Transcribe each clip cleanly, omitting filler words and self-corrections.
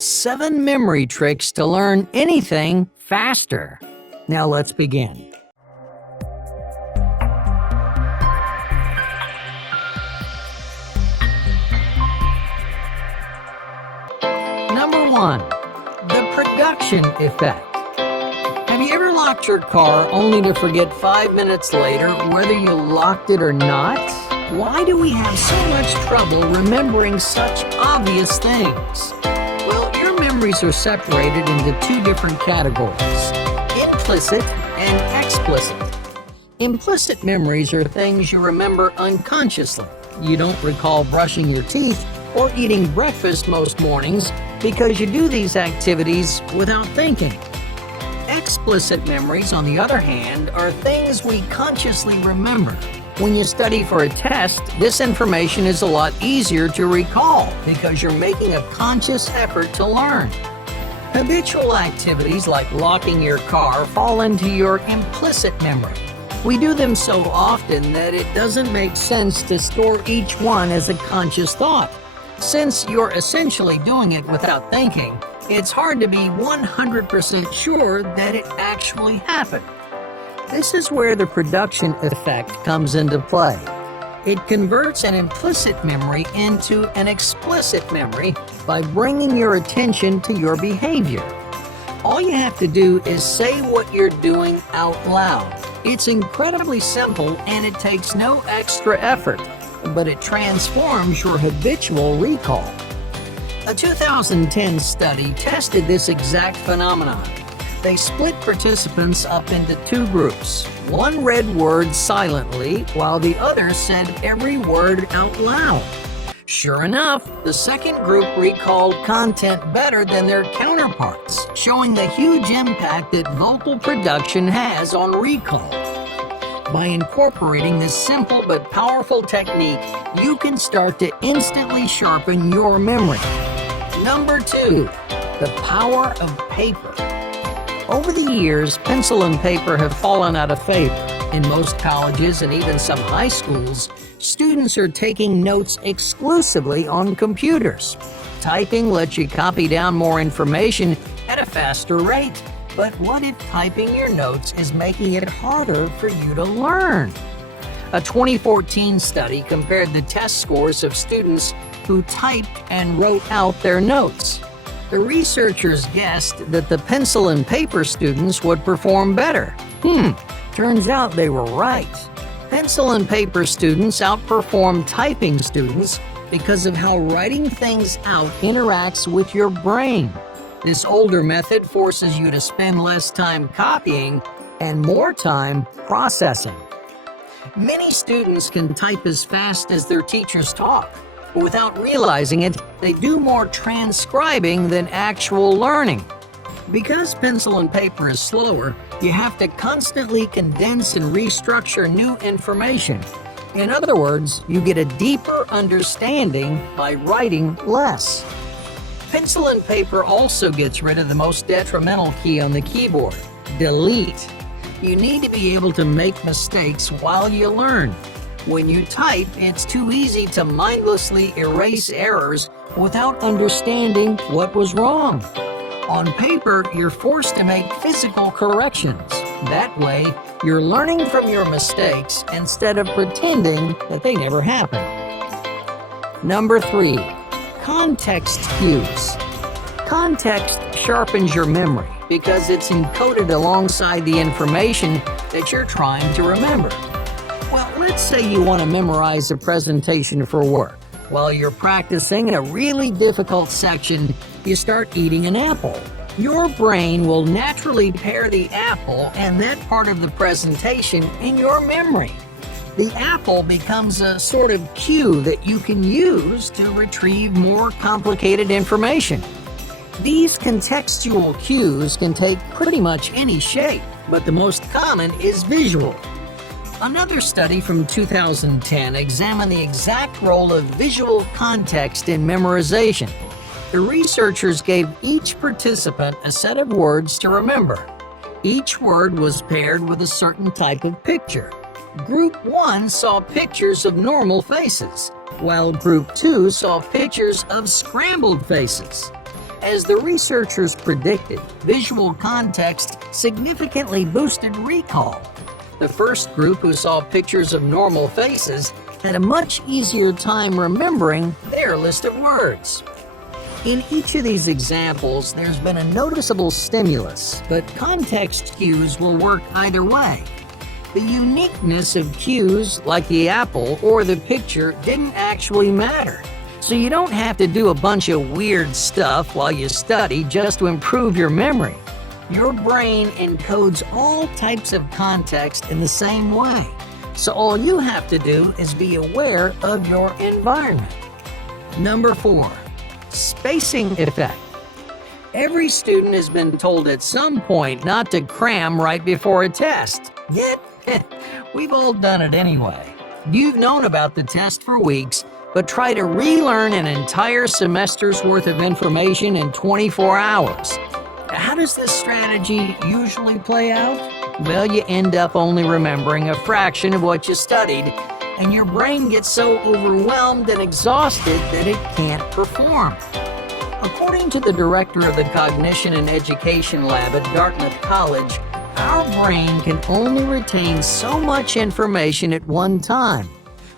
7 memory tricks to learn anything faster. Now let's begin. Number 1, the production effect. Have you ever locked your car only to forget 5 minutes later whether you locked it or not? Why do we have so much trouble remembering such obvious things? Well, your memories are separated into 2 different categories: implicit and explicit. Implicit memories are things you remember unconsciously. You don't recall brushing your teeth or eating breakfast most mornings because you do these activities without thinking. Explicit memories, on the other hand, are things we consciously remember. When you study for a test, this information is a lot easier to recall because you're making a conscious effort to learn. Habitual activities like locking your car fall into your implicit memory. We do them so often that it doesn't make sense to store each one as a conscious thought. Since you're essentially doing it without thinking, it's hard to be 100% sure that it actually happened. This is where the production effect comes into play. It converts an implicit memory into an explicit memory by bringing your attention to your behavior. All you have to do is say what you're doing out loud. It's incredibly simple and it takes no extra effort, but it transforms your habitual recall. A 2010 study tested this exact phenomenon. They split participants up into 2 groups. One read words silently, while the other said every word out loud. Sure enough, the second group recalled content better than their counterparts, showing the huge impact that vocal production has on recall. By incorporating this simple but powerful technique, you can start to instantly sharpen your memory. Number 2, the power of paper. Over the years, pencil and paper have fallen out of favor. In most colleges and even some high schools, students are taking notes exclusively on computers. Typing lets you copy down more information at a faster rate. But what if typing your notes is making it harder for you to learn? A 2014 study compared the test scores of students who typed and wrote out their notes. The researchers guessed that the pencil and paper students would perform better. Turns out they were right. Pencil and paper students outperform typing students because of how writing things out interacts with your brain. This older method forces you to spend less time copying and more time processing. Many students can type as fast as their teachers talk. Without realizing it, they do more transcribing than actual learning. Because pencil and paper is slower, you have to constantly condense and restructure new information. In other words, you get a deeper understanding by writing less. Pencil and paper also gets rid of the most detrimental key on the keyboard: delete. You need to be able to make mistakes while you learn. When you type, it's too easy to mindlessly erase errors without understanding what was wrong. On paper, you're forced to make physical corrections. That way, you're learning from your mistakes instead of pretending that they never happened. Number 3, context cues. Context sharpens your memory because it's encoded alongside the information that you're trying to remember. Well, let's say you want to memorize a presentation for work. While you're practicing in a really difficult section, you start eating an apple. Your brain will naturally pair the apple and that part of the presentation in your memory. The apple becomes a sort of cue that you can use to retrieve more complicated information. These contextual cues can take pretty much any shape, but the most common is visual. Another study from 2010 examined the exact role of visual context in memorization. The researchers gave each participant a set of words to remember. Each word was paired with a certain type of picture. Group 1 saw pictures of normal faces, while Group 2 saw pictures of scrambled faces. As the researchers predicted, visual context significantly boosted recall. The first group who saw pictures of normal faces had a much easier time remembering their list of words. In each of these examples, there's been a noticeable stimulus, but context cues will work either way. The uniqueness of cues, like the apple or the picture, didn't actually matter. So you don't have to do a bunch of weird stuff while you study just to improve your memory. Your brain encodes all types of context in the same way. So all you have to do is be aware of your environment. Number 4. Spacing effect. Every student has been told at some point not to cram right before a test. Yet, we've all done it anyway. You've known about the test for weeks, but try to relearn an entire semester's worth of information in 24 hours. How does this strategy usually play out? Well, you end up only remembering a fraction of what you studied, and your brain gets so overwhelmed and exhausted that it can't perform. According to the director of the Cognition and Education Lab at Dartmouth College, our brain can only retain so much information at one time.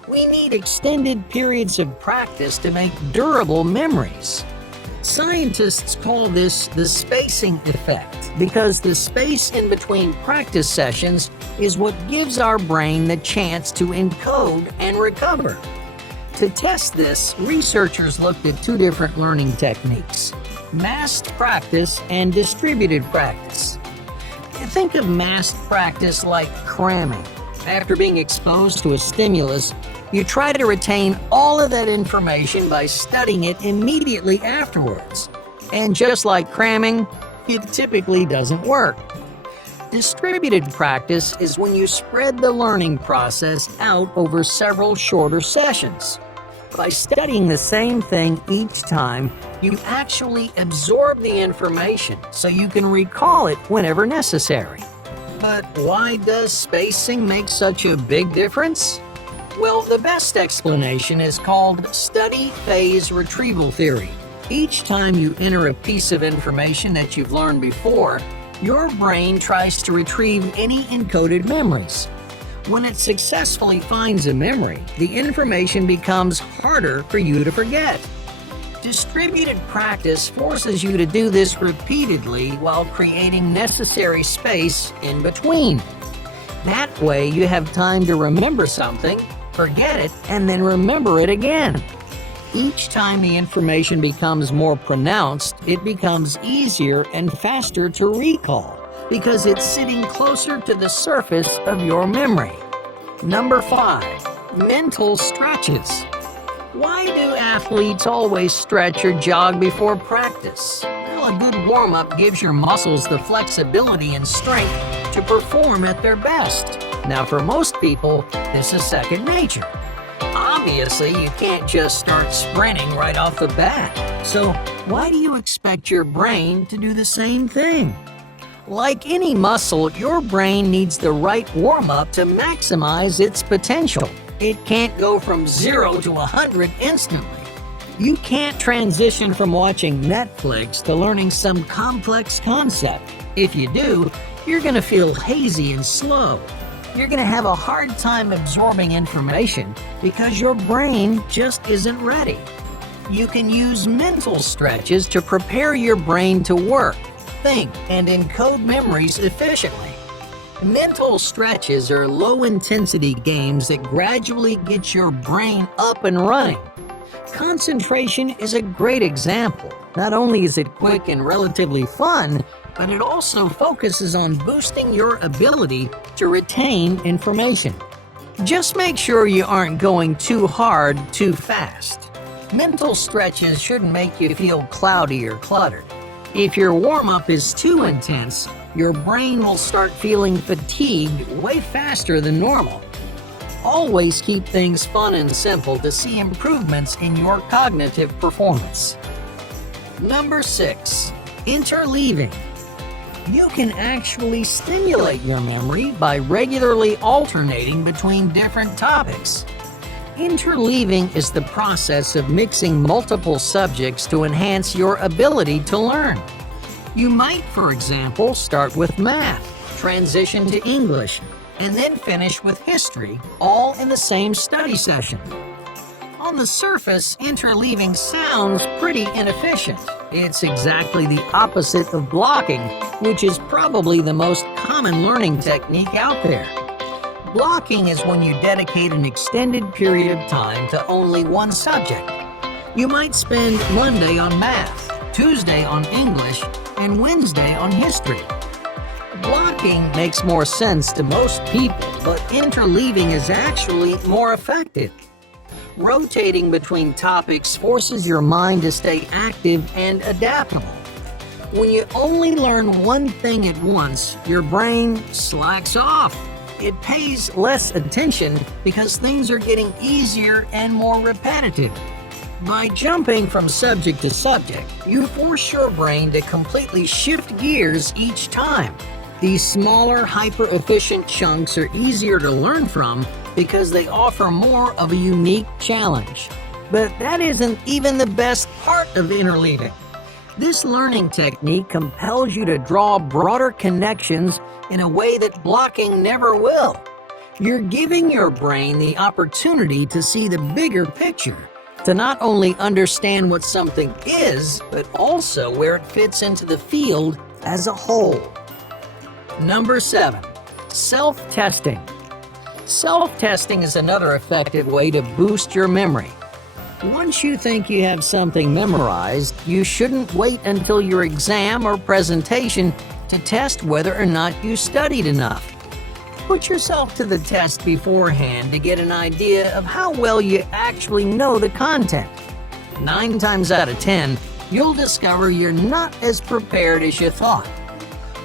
We need extended periods of practice to make durable memories. Scientists call this the spacing effect because the space in between practice sessions is what gives our brain the chance to encode and recover. To test this, researchers looked at 2 different learning techniques: massed practice and distributed practice. Think of massed practice like cramming. After being exposed to a stimulus, you try to retain all of that information by studying it immediately afterwards. And just like cramming, it typically doesn't work. Distributed practice is when you spread the learning process out over several shorter sessions. By studying the same thing each time, you actually absorb the information so you can recall it whenever necessary. But why does spacing make such a big difference? Well, the best explanation is called study phase retrieval theory. Each time you enter a piece of information that you've learned before, your brain tries to retrieve any encoded memories. When it successfully finds a memory, the information becomes harder for you to forget. Distributed practice forces you to do this repeatedly while creating necessary space in between. That way, you have time to remember something, forget it, and then remember it again. Each time the information becomes more pronounced, it becomes easier and faster to recall because it's sitting closer to the surface of your memory. Number 5. Mental stretches. Why do athletes always stretch or jog before practice? Well, a good warm-up gives your muscles the flexibility and strength to perform at their best. Now, for most people, this is second nature. Obviously, you can't just start sprinting right off the bat. So, why do you expect your brain to do the same thing? Like any muscle, your brain needs the right warm-up to maximize its potential. It can't go from 0 to 100 instantly. You can't transition from watching Netflix to learning some complex concept. If you do, you're going to feel hazy and slow. You're going to have a hard time absorbing information because your brain just isn't ready. You can use mental stretches to prepare your brain to work, think, and encode memories efficiently. Mental stretches are low-intensity games that gradually get your brain up and running. Concentration is a great example. Not only is it quick and relatively fun, but it also focuses on boosting your ability to retain information. Just make sure you aren't going too hard too fast. Mental stretches shouldn't make you feel cloudy or cluttered. If your warm-up is too intense, your brain will start feeling fatigued way faster than normal. Always keep things fun and simple to see improvements in your cognitive performance. Number 6. Interleaving. You can actually stimulate your memory by regularly alternating between different topics. Interleaving is the process of mixing multiple subjects to enhance your ability to learn. You might, for example, start with math, transition to English, and then finish with history, all in the same study session. On the surface, interleaving sounds pretty inefficient. It's exactly the opposite of blocking, which is probably the most common learning technique out there. Blocking is when you dedicate an extended period of time to only one subject. You might spend Monday on math, Tuesday on English, and Wednesday on history. Blocking makes more sense to most people, but interleaving is actually more effective. Rotating between topics forces your mind to stay active and adaptable. When you only learn one thing at once, your brain slacks off. It pays less attention because things are getting easier and more repetitive. By jumping from subject to subject, you force your brain to completely shift gears each time. These smaller, hyper-efficient chunks are easier to learn from because they offer more of a unique challenge. But that isn't even the best part of interleaving. This learning technique compels you to draw broader connections in a way that blocking never will. You're giving your brain the opportunity to see the bigger picture, to not only understand what something is, but also where it fits into the field as a whole. Number 7. Self-testing. Self-testing is another effective way to boost your memory. Once you think you have something memorized, you shouldn't wait until your exam or presentation to test whether or not you studied enough. Put yourself to the test beforehand to get an idea of how well you actually know the content. 9 times out of 10, you'll discover you're not as prepared as you thought.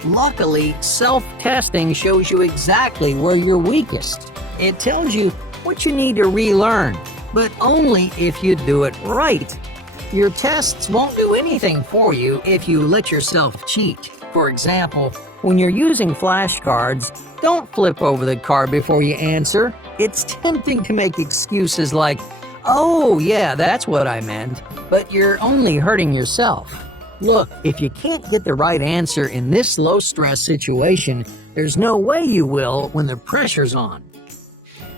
Luckily, self-testing shows you exactly where you're weakest. It tells you what you need to relearn, but only if you do it right. Your tests won't do anything for you if you let yourself cheat. For example, when you're using flashcards, don't flip over the card before you answer. It's tempting to make excuses like, "Oh, yeah, that's what I meant," but you're only hurting yourself. Look, if you can't get the right answer in this low-stress situation, there's no way you will when the pressure's on.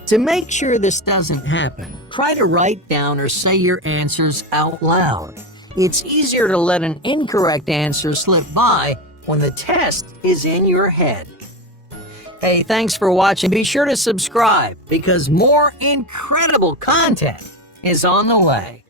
To make sure this doesn't happen, try to write down or say your answers out loud. It's easier to let an incorrect answer slip by when the test is in your head. Hey, thanks for watching. Be sure to subscribe because more incredible content is on the way.